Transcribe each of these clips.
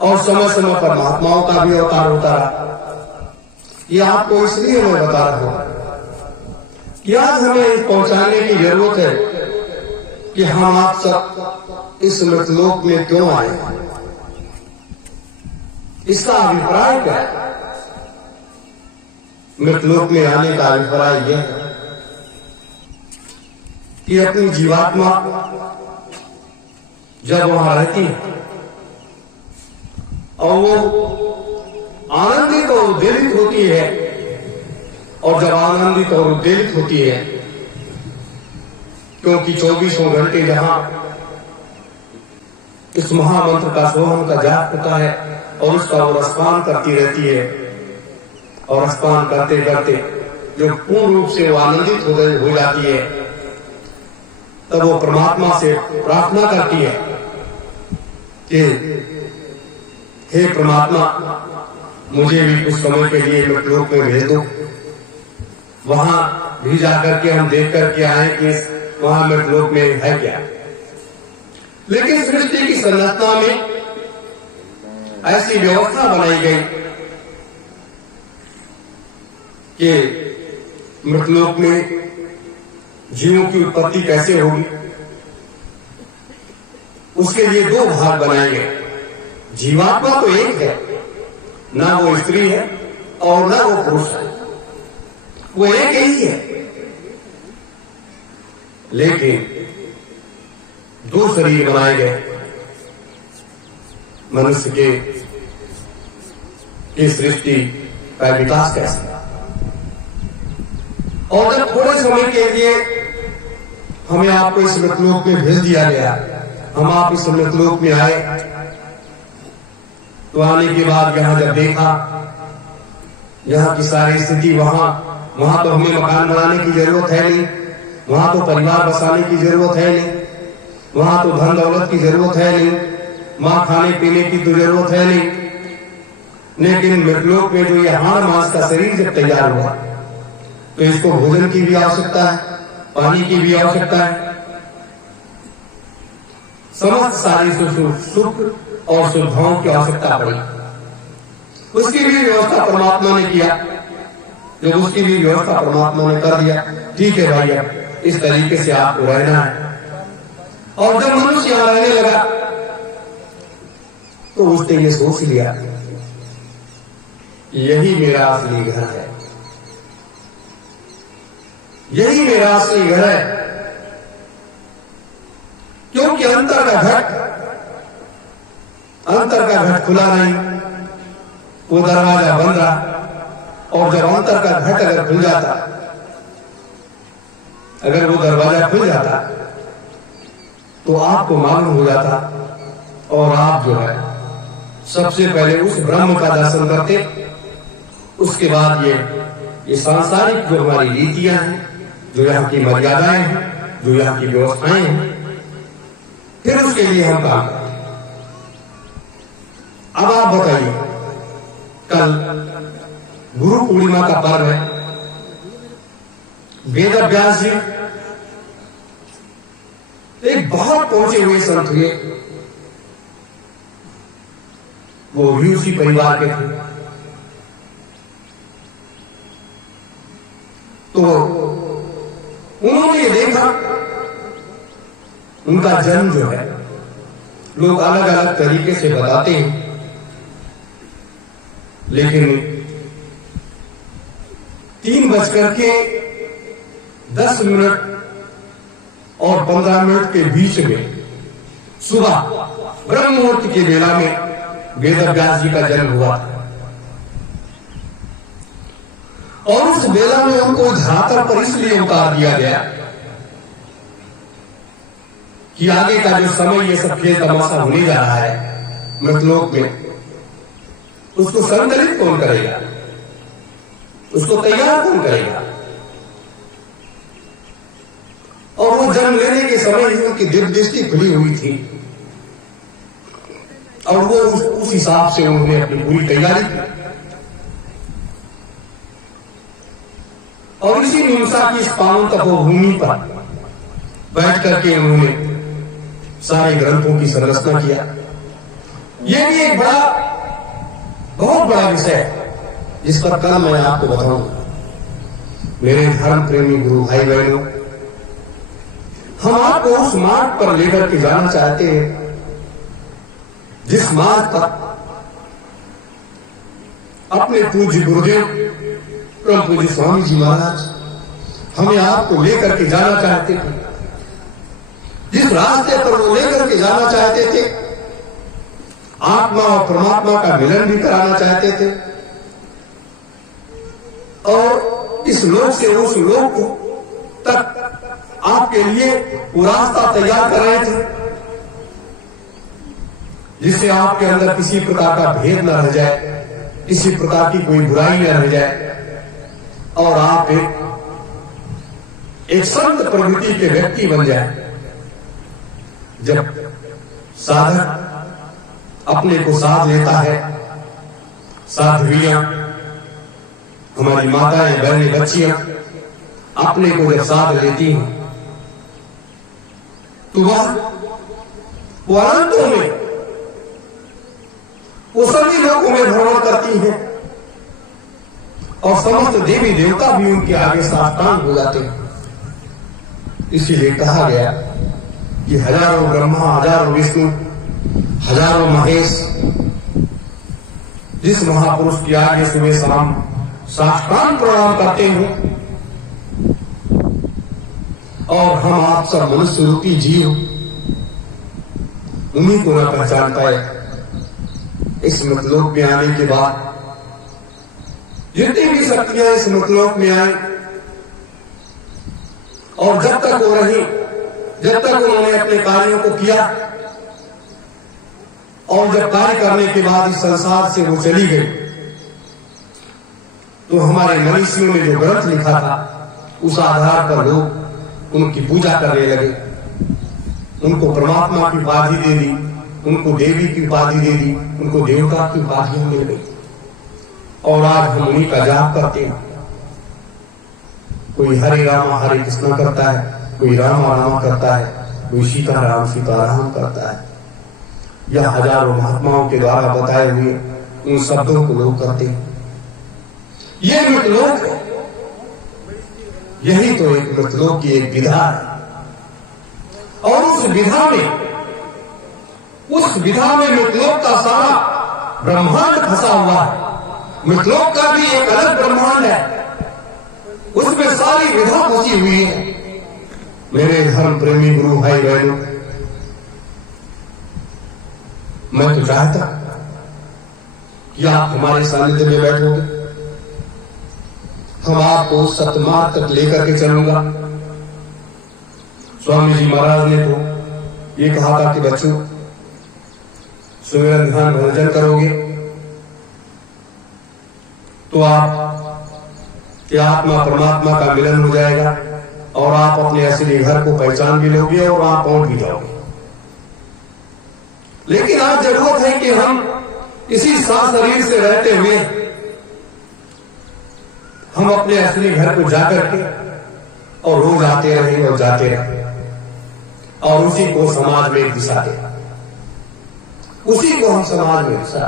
और समय समय पर महात्माओं का भी अवतार होता रहा। ये आपको इसलिए मैं बता रहा हूं कि आज हमें पहुंचाने की जरूरत है कि हम आप सब इस मृतलोक में क्यों आए, इसका अभिप्राय क्या है। मृतलोक में आने का अभिप्राय यह है कि अपनी जीवात्मा जब वहां रहती है और वो आनंदित और उद्वेलित होती है, और जब आनंदित और उद्वेलित होती है, क्योंकि 24 घंटे जहां इस महामंत्र का सोहम का जाप होता है और उसका वो स्नान करती रहती है, और स्नान करते करते जो पूर्ण रूप से वो आनंदित हो जाती है, तब वो परमात्मा से प्रार्थना करती है कि हे परमात्मा, मुझे भी कुछ समय के लिए मृतलोक में भेज दो। वहां भी जाकर के हम देख करके आए कि वहां मृतलोक में है क्या। लेकिन सृष्टि की संरचना में ऐसी व्यवस्था बनाई गई कि मृतलोक में जीवों की उत्पत्ति कैसे होगी, उसके लिए 2 भाग बनाए गए। जीवात्मा तो एक है, ना वो स्त्री है और ना वो पुरुष है, वो एक ही है। लेकिन 2 शरीर बनाए गए मनुष्य के सृष्टि का विकास कैसे। और जब थोड़े समय के लिए हमें आपको इस मृतलोक में भेज दिया गया, हम आप इस मृतलोक में आए, तो आने के बाद यहां जब देखा यहां की सारी स्थिति, वहां तो हमें मकान बनाने की जरूरत है नहीं, वहां तो परिवार बसाने की जरूरत है नहीं, वहां तो धन दौलत की जरूरत है नहीं, वहां खाने पीने की तो जरूरत है नहीं। लेकिन मृतलोक में जो ये हाड़ मांस का शरीर जब तैयार हुआ, तो इसको भोजन की भी आवश्यकता है, पानी की भी आवश्यकता है, समस्त सारी सुख और सुविधाओं की आवश्यकता पड़ी। उसकी भी व्यवस्था परमात्मा ने किया। जब उसकी भी व्यवस्था परमात्मा ने कर दिया, ठीक है भाई, अब इस तरीके से आपको रहना है। और जब मनुष्य यहां रहने लगा, तो उसने ये सोच लिया, यही मेरा असली घर है, यही मेरा असली घर है। क्योंकि अंतर का घट खुला नहीं, वो दरवाजा बंद रहा। और जब अंतर का घट अगर खुल जाता, अगर वो दरवाजा खुल जाता, तो आपको मालूम हो जाता, और आप जो है सबसे पहले उस ब्रह्म का दर्शन करते। उसके बाद ये सांसारिक जो हमारी रीतियां हैं, जो यहाँ की मर्यादाएं हैं, जो यहाँ की व्यवस्थाएं हैं, फिर उसके लिए हम काम करते। अब आप बताइए, कल गुरु पूर्णिमा का पर्व है, वेद व्यास जी एक बहुत पहुंचे हुए संत हुए, वो भी उसी परिवार के थे। तो उन्होंने ये देखा, उनका जन्म जो है लोग अलग अलग तरीके से बताते हैं, लेकिन 3:10 और 15 मिनट के बीच में सुबह ब्रह्म मुहूर्त के बेला में वेद व्यास जी का जन्म हुआ था। और उस बेला में उनको धरातल पर इसलिए उतार दिया गया कि आगे का जो समय ये सब खेल तमाशा होने जा रहा है मृतलोक में, उसको संकलित कौन करेगा, उसको तैयार कौन करेगा। और वो जन्म लेने के समय ही उनकी दिव्य दृष्टि खुली हुई थी, और वो उस हिसाब से उन्होंने अपनी पूरी तैयारी की। और इसी निमसा की इस पावन तपोभूमि पर बैठ करके उन्होंने सारे ग्रंथों की संरचना किया। ये भी एक बहुत बड़ा विषय है जिस पर कल मैं आपको बताऊंगा। मेरे धर्म प्रेमी गुरु भाई बहनों, हम आपको उस मार्ग पर लेकर के जाना चाहते हैं जिस मार्ग पर अपने पूज्य गुरुदेव परम पूज्य स्वामी जी महाराज हमें आपको लेकर के जाना चाहते थे, जिस रास्ते पर वो लेकर के जाना चाहते थे, आत्मा और परमात्मा का मिलन भी कराना चाहते थे और इस लोक से उस लोक तक आपके लिए वो रास्ता तैयार कर रहे थे जिससे आपके अंदर किसी प्रकार का भेद न रह जाए, किसी प्रकार की कोई बुराई न रह जाए और आप एक संत प्रवृत्ति के व्यक्ति बन जाए। जब साधक अपने को साथ लेता है, साध्वियां, हमारी माताएं, बहनें, बच्चियां अपने को जब साथ लेती हैं तो वो अनंतों में, वो सभी लोगों में भ्रमण करती हैं और समस्त देवी देवता भी उनके आगे साष्टांग हो जाते हैं। इसीलिए कहा गया कि हजारों ब्रह्मा, हजारों विष्णु, हजारों महेश जिस महापुरुष के आगे सुबह शाम साष्टांग प्रणाम करते हैं और हम आप सब मनुष्य रूपी जीव उन्हीं को न पहचान पाए। इस मतलोक में आने के बाद जितनी भी शक्तियां इस मतलोक में आई और जब तक वो रही, जब तक उन्होंने अपने कार्यों को किया और जब कार्य करने के बाद इस संसार से वो चली गई तो हमारे मनीषियों ने जो ग्रंथ लिखा था उस आधार पर लोग उनकी पूजा करने लगे, उनको परमात्मा की उपाधि दे दी, उनको देवी की उपाधि दे दी, उनको देवता की उपाधि मिल गई और आज हम उन्हीं का जाप करते हैं। कोई हरे राम हरे कृष्ण करता है, कोई राम राम करता है, कोई सीता राम करता है, या हजारों महात्माओं के द्वारा बताए हुए उन शब्दों को लोग करते हैं। ये मृतलोक है, यही तो एक मृतलोक की एक विधा है और उस विधा में मृतलोक का सारा ब्रह्मांड फंसा हुआ है। मृतलोक का भी एक अलग ब्रह्मांड है, उसमें सारी विधा फंसी हुई है। मेरे धर्म प्रेमी गुरु भाई बहनों, मैं तो चाहता कि आप हमारे सानिध्य में बैठोगे, हम आपको सतमार्ग तक लेकर के चलूंगा। स्वामी जी महाराज ने तो ये कहा था कि बच्चों सुमिरन ध्यान भजन करोगे तो आपके आत्मा परमात्मा का मिलन हो जाएगा और आप अपने असली घर को पहचान भी लोगे और आप पहुंच भी जाओगे। लेकिन आज जरूरत है कि हम इसी सात शरीर से रहते हुए हम अपने असली घर को जाकर के और रोज आते रहे और जाते रहे और उसी को समाज में दिशा दे, उसी को हम समाज में दिशा।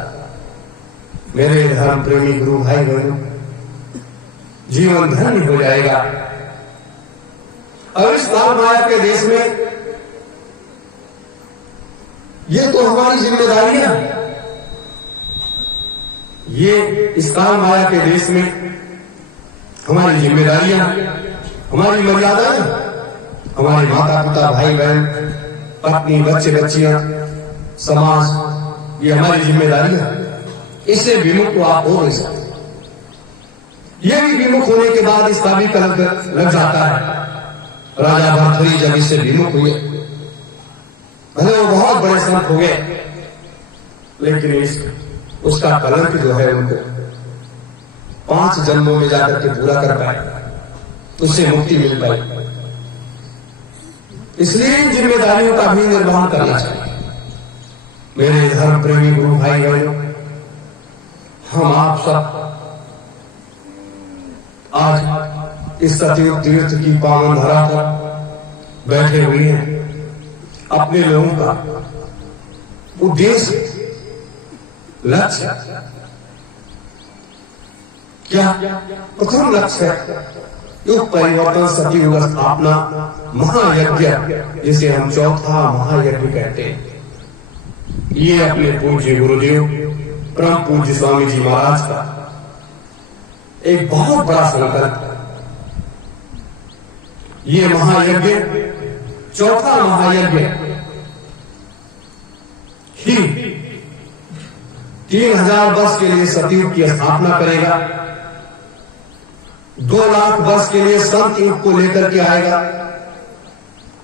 मेरे धर्म प्रेमी गुरु भाई बहनों, जीवन धन्य हो जाएगा। और इस काल माया के देश में ये तो हमारी जिम्मेदारियां, ये इस काल माया के देश में हमारी जिम्मेदारियां, हमारी मर्यादाएं, हमारे माता पिता, भाई बहन, पत्नी, बच्चे बच्चियां, समाज, ये हमारी जिम्मेदारियां। इससे विमुख तो आप हो नहीं सकते। ये भी विमुख होने के बाद इसका भी कलंक लग जाता है। राजा भर्तृहरि जब इससे विमुख हुए, भले वो बहुत बड़े संत हो गए, लेकिन उसका कलंक जो है उनको 5 जन्मों में जाकर के पूरा कर पाए, उससे मुक्ति मिल पाई। इसलिए इन जिम्मेदारियों का भी निर्वहन करना चाहिए। मेरे धर्म प्रेमी गुरु भाई बहनों, हम आप सब आज इस सतयुग तीर्थ की पावन धरा पर बैठे हुए हैं। अपने लोगों का उद्देश्य लक्ष्य क्या? प्रथम लक्ष्य है युग परिवर्तन, सतयुग स्थापना, महायज्ञ, जिसे हम चौथा महायज्ञ कहते हैं। ये अपने पूज्य गुरुदेव परम पूज्य स्वामी जी महाराज का एक बहुत बड़ा संकल्प। ये महायज्ञ, चौथा महायज्ञ ही 3000 वर्ष के लिए सतयुग की स्थापना करेगा, 2 लाख वर्ष के लिए संत युग को लेकर के आएगा।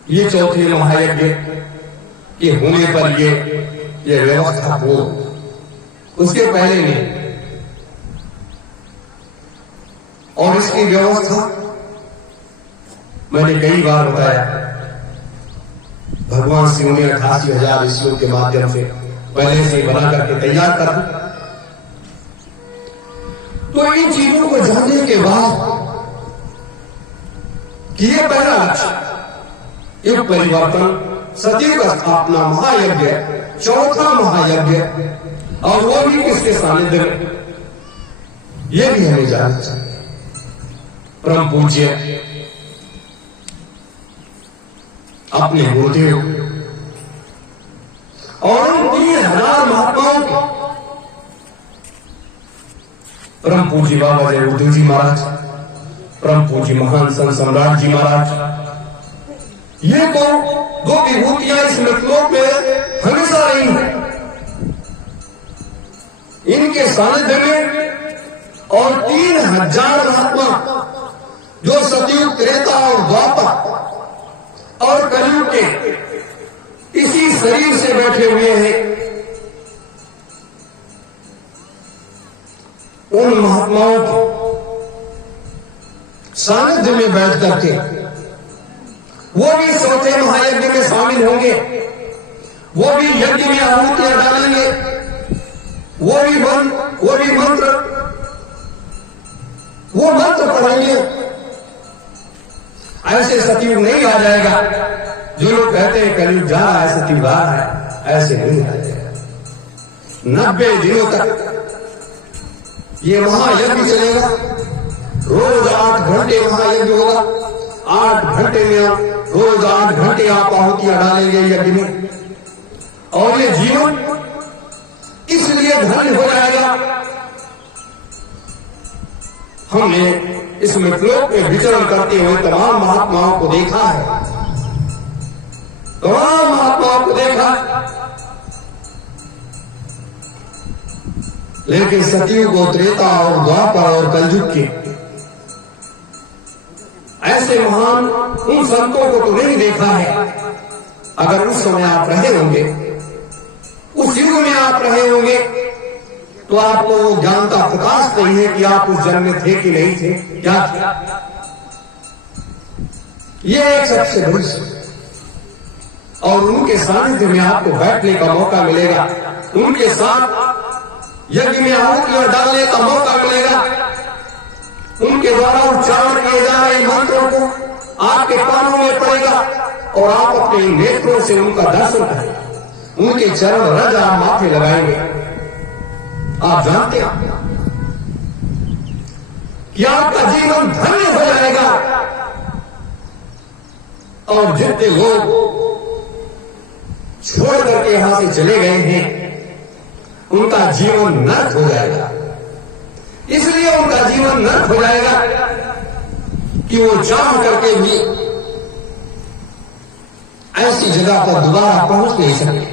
ये चौथे महायज्ञ के होने पर ये व्यवस्था हो, उसके पहले नहीं। और इसकी व्यवस्था मैंने कई बार बताया, भगवान शिव ने 88,000 ऋषियों के माध्यम से पहले से बना करके तैयार कर दी। तो इन चीजों को जानने के बाद कि ये पहला लक्ष्य युग परिवर्तन, सतयुग स्थापना, महायज्ञ, चौथा महायज्ञ, और वो भी किसके सानिध्य में, ये भी हमें जानना चाहिए। परम पूज्य अपने गुरुदेव और उन 3000 महात्माओं के परम पूज्य बाबा जय उद्धव जी महाराज, परम पूज्य महान संत सम्राट जी महाराज, ये तो 2 विभूतियां इस मृतलोक में हमेशा रही हैं। इनके सानिध्य में और 3000 महात्मा जो सतयुग, त्रेता और द्वापर और कलयुग के इसी शरीर से बैठे हुए हैं, उन महात्माओं के सानिध्य में बैठ करके वो भी चौथे महायज्ञ में शामिल होंगे, वो भी यज्ञ में आहुतियां डालेंगे, वो मंत्र पढ़ेंगे। ऐसे सतयुग नहीं आ जाएगा। जो लोग कहते हैं कलयुग जा रहा है, सतयुग आ रहा है, ऐसे नहीं आ जाएगा। 90 दिनों तक ये महायज्ञ चलेगा। रोज 8 घंटे महायज्ञ होगा। 8 घंटे में रोज 8 घंटे आप आहुतियां डालेंगे यज्ञ में, और ये जीवन इसलिए धन्य हो जाएगा। हमने इस मृतलोक में विचरण करते हुए तमाम महात्माओं को देखा है, तमाम महात्माओं को देखा, लेकिन सतयुग और त्रेता और द्वापर और कलयुग के ऐसे महान उन संतों को तो नहीं देखा है। अगर उस समय आप रहे होंगे, उस युग में आप रहे होंगे, तो आपको वो ज्ञान का प्रकाश नहीं है कि आप उस जन्म में थे कि नहीं थे, क्या थे। ये एक सबसे बड़ी, और उनके सानिध्य में आपको बैठने का मौका मिलेगा, उनके साथ यज्ञ में आहुतियां डालने का मौका मिलेगा, उनके द्वारा उच्चारण किए जा रहे मंत्रों को आपके कानों में पड़ेगा, और आप अपने नेत्रों से उनका दर्शन करें, उनके चरण रज आप माथे लगाएंगे। आप जानते हैं कि आपका जीवन धन्य हो जाएगा, और जितने लोग छोड़ करके यहां से चले गए हैं, उनका जीवन नर्क हो जाएगा। इसलिए उनका जीवन नर्क हो जाएगा कि वो चाह करके भी ऐसी जगह पर दोबारा पहुंच नहीं सकते।